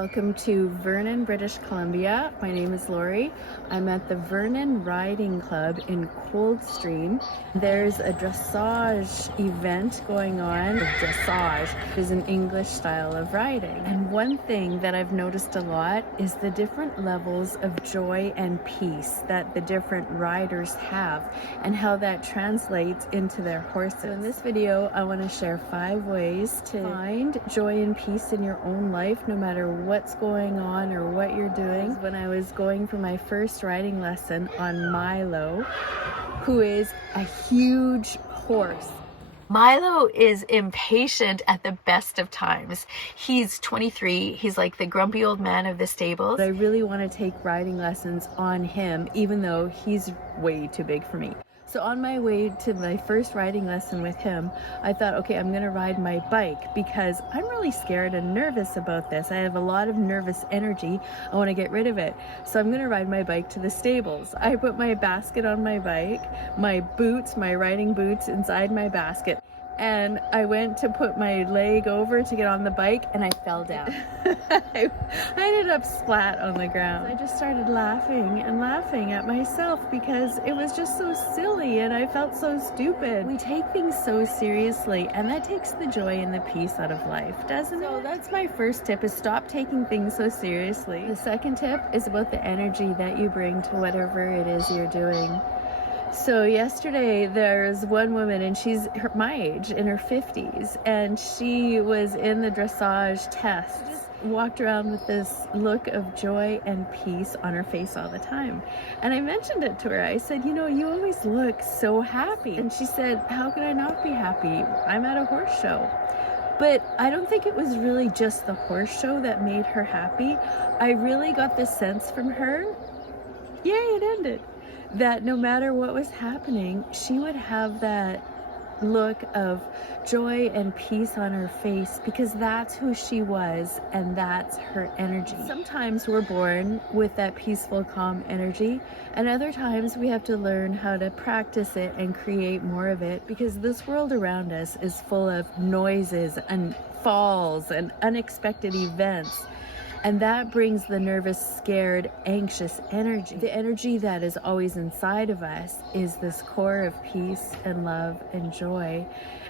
Welcome to Vernon, British Columbia. My name is Lori. I'm at the Vernon Riding Club in Coldstream. There's a dressage event going on. Dressage is an English style of riding. And one thing that I've noticed a lot is the different levels of joy and peace that the different riders have and how that translates into their horses. So in this video, I want to share 5 ways to find joy and peace in your own life, no matter what's going on or what you're doing. When I was going for my first riding lesson on Milo, who is a huge horse. Milo is impatient at the best of times. He's 23. He's like the grumpy old man of the stable. I really want to take riding lessons on him, even though he's way too big for me. So on my way to my first riding lesson with him, I thought, okay, I'm gonna ride my bike because I'm really scared and nervous about this. I have a lot of nervous energy. I wanna get rid of it. So I'm gonna ride my bike to the stables. I put my basket on my bike, my boots, my riding boots inside my basket. And I went to put my leg over to get on the bike and I fell down. I ended up splat on the ground. I just started laughing and laughing at myself because it was just so silly and I felt so stupid. We take things so seriously and that takes the joy and the peace out of life, doesn't it? So that's my first tip, is stop taking things so seriously. The second tip is about the energy that you bring to whatever it is you're doing. So yesterday there's one woman and she's my age, in her 50s, and she was in the dressage test. She just walked around with this look of joy and peace on her face all the time. And I mentioned it to her. I said, you know, you always look so happy. And she said, how could I not be happy? I'm at a horse show. But I don't think it was really just the horse show that made her happy. I really got the sense from her, yay, it ended, that no matter what was happening, she would have that look of joy and peace on her face because that's who she was and that's her energy. Sometimes we're born with that peaceful, calm energy, and other times we have to learn how to practice it and create more of it, because this world around us is full of noises and falls and unexpected events. And that brings the nervous, scared, anxious energy. The energy that is always inside of us is this core of peace and love and joy.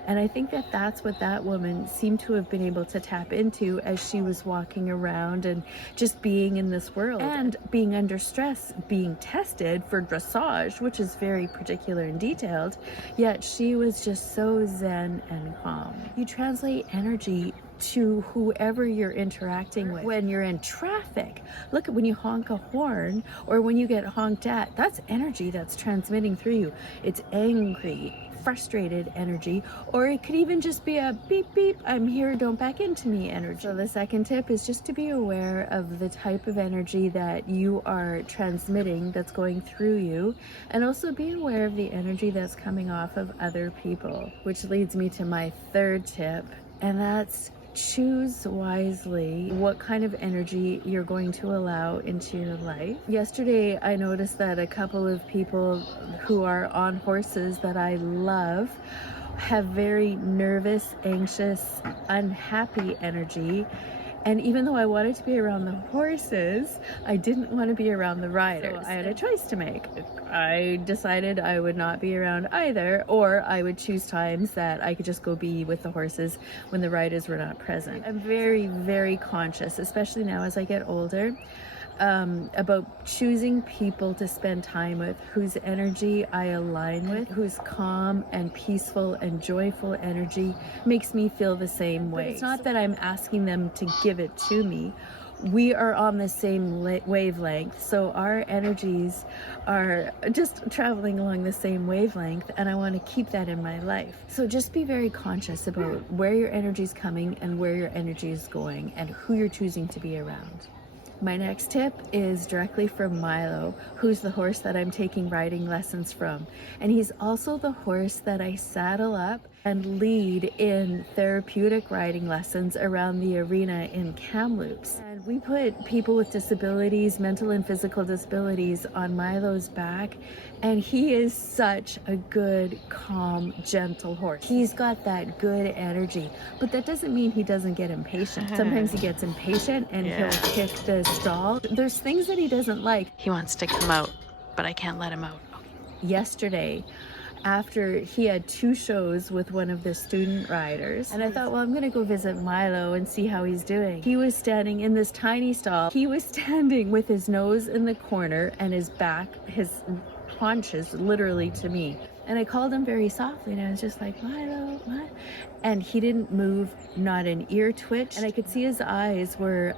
And I think that that's what that woman seemed to have been able to tap into as she was walking around and just being in this world and being under stress, being tested for dressage, which is very particular and detailed, yet she was just so zen and calm. You translate energy to whoever you're interacting with. When you're in traffic, look at when you honk a horn or when you get honked at, that's energy that's transmitting through you. It's angry, frustrated energy, or it could even just be a beep beep, I'm here, don't back into me energy. So the second tip is just to be aware of the type of energy that you are transmitting that's going through you, and also be aware of the energy that's coming off of other people, which leads me to my third tip, and that's choose wisely what kind of energy you're going to allow into your life. Yesterday, I noticed that a couple of people who are on horses that I love have very nervous, anxious, unhappy energy. And even though I wanted to be around the horses, I didn't want to be around the riders. So I had a choice to make. I decided I would not be around either, or I would choose times that I could just go be with the horses when the riders were not present. I'm very, very conscious, especially now as I get older, about choosing people to spend time with whose energy I align with, whose calm and peaceful and joyful energy makes me feel the same way. But it's not that I'm asking them to give it to me. We are on the same wavelength, so our energies are just traveling along the same wavelength, and I want to keep that in my life. So just be very conscious about where your energy is coming and where your energy is going and who you're choosing to be around. My next tip is directly from Milo, who's the horse that I'm taking riding lessons from. And he's also the horse that I saddle up and lead in therapeutic riding lessons around the arena in Kamloops. And we put people with disabilities, mental and physical disabilities, on Milo's back, and he is such a good, calm, gentle horse. He's got that good energy, but that doesn't mean he doesn't get impatient. Sometimes he gets impatient and he'll kick the stall. There's things that he doesn't like. He wants to come out, but I can't let him out. Yesterday, after he had 2 shows with one of the student riders, and I thought, well, I'm gonna go visit Milo and see how he's doing. He was standing in this tiny stall. He was standing with his nose in the corner and his back, his haunches literally to me. And I called him very softly and I was just like, Milo, what? And he didn't move, not an ear twitch. And I could see his eyes were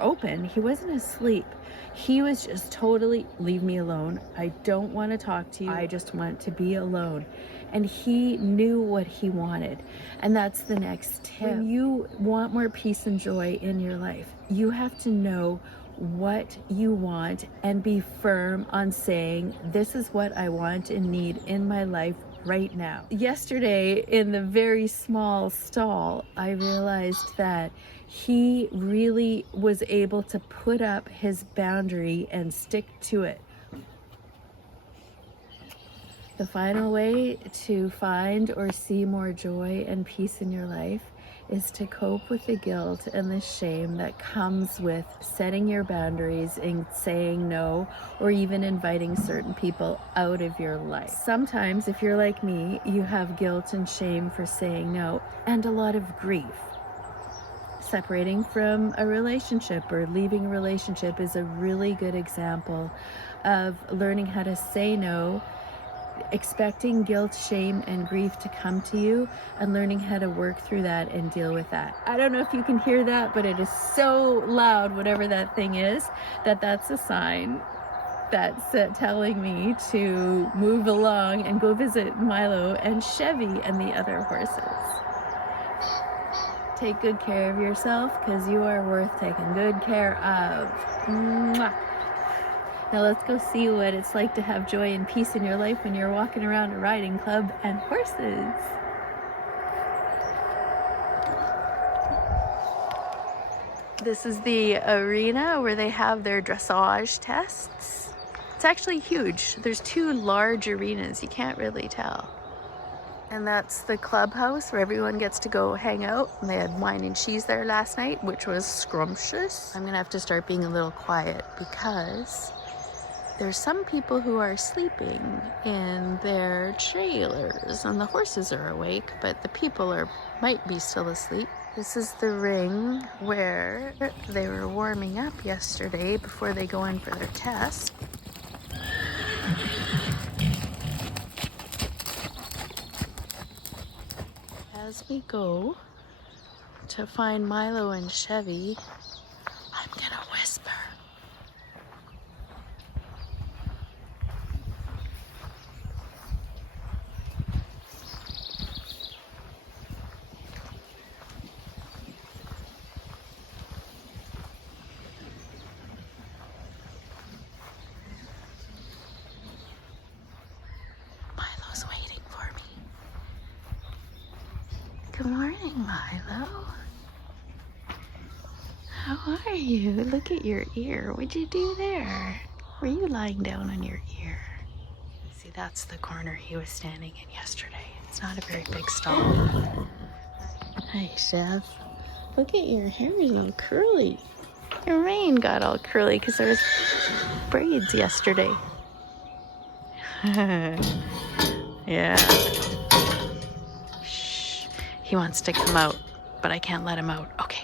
open. He wasn't asleep. He was just totally, leave me alone. I don't want to talk to you. I just want to be alone. And he knew what he wanted. And that's the next tip. When you want more peace and joy in your life, you have to know what you want and be firm on saying, this is what I want and need in my life right now. Yesterday, in the very small stall, I realized that he really was able to put up his boundary and stick to it. The final way to find or see more joy and peace in your life is to cope with the guilt and the shame that comes with setting your boundaries and saying no, or even inviting certain people out of your life. Sometimes, if you're like me, you have guilt and shame for saying no, and a lot of grief. Separating from a relationship or leaving a relationship is a really good example of learning how to say no, expecting guilt, shame, and grief to come to you, and learning how to work through that and deal with that. I don't know if you can hear that, but it is so loud, whatever that thing is, that's a sign that's telling me to move along and go visit Milo and Chevy and the other horses. Take good care of yourself, because you are worth taking good care of. Mwah. Now let's go see what it's like to have joy and peace in your life when you're walking around a riding club and horses. This is the arena where they have their dressage tests. It's actually huge. There's 2 large arenas, you can't really tell. And that's the clubhouse where everyone gets to go hang out. And they had wine and cheese there last night, which was scrumptious. I'm gonna have to start being a little quiet because there's some people who are sleeping in their trailers and the horses are awake, but the people might be still asleep. This is the ring where they were warming up yesterday before they go in for their test. As we go to find Milo and Chevy, I'm gonna whisper. Milo's waiting for me. Good morning, Milo. How are you? Look at your ear. What'd you do there? Were you lying down on your ear? See, that's the corner he was standing in yesterday. It's not a very big stall. Hi, Chef. Look at your hair, is all curly. Your mane got all curly because there was braids yesterday. Yeah. Shh. He wants to come out, but I can't let him out. Okay.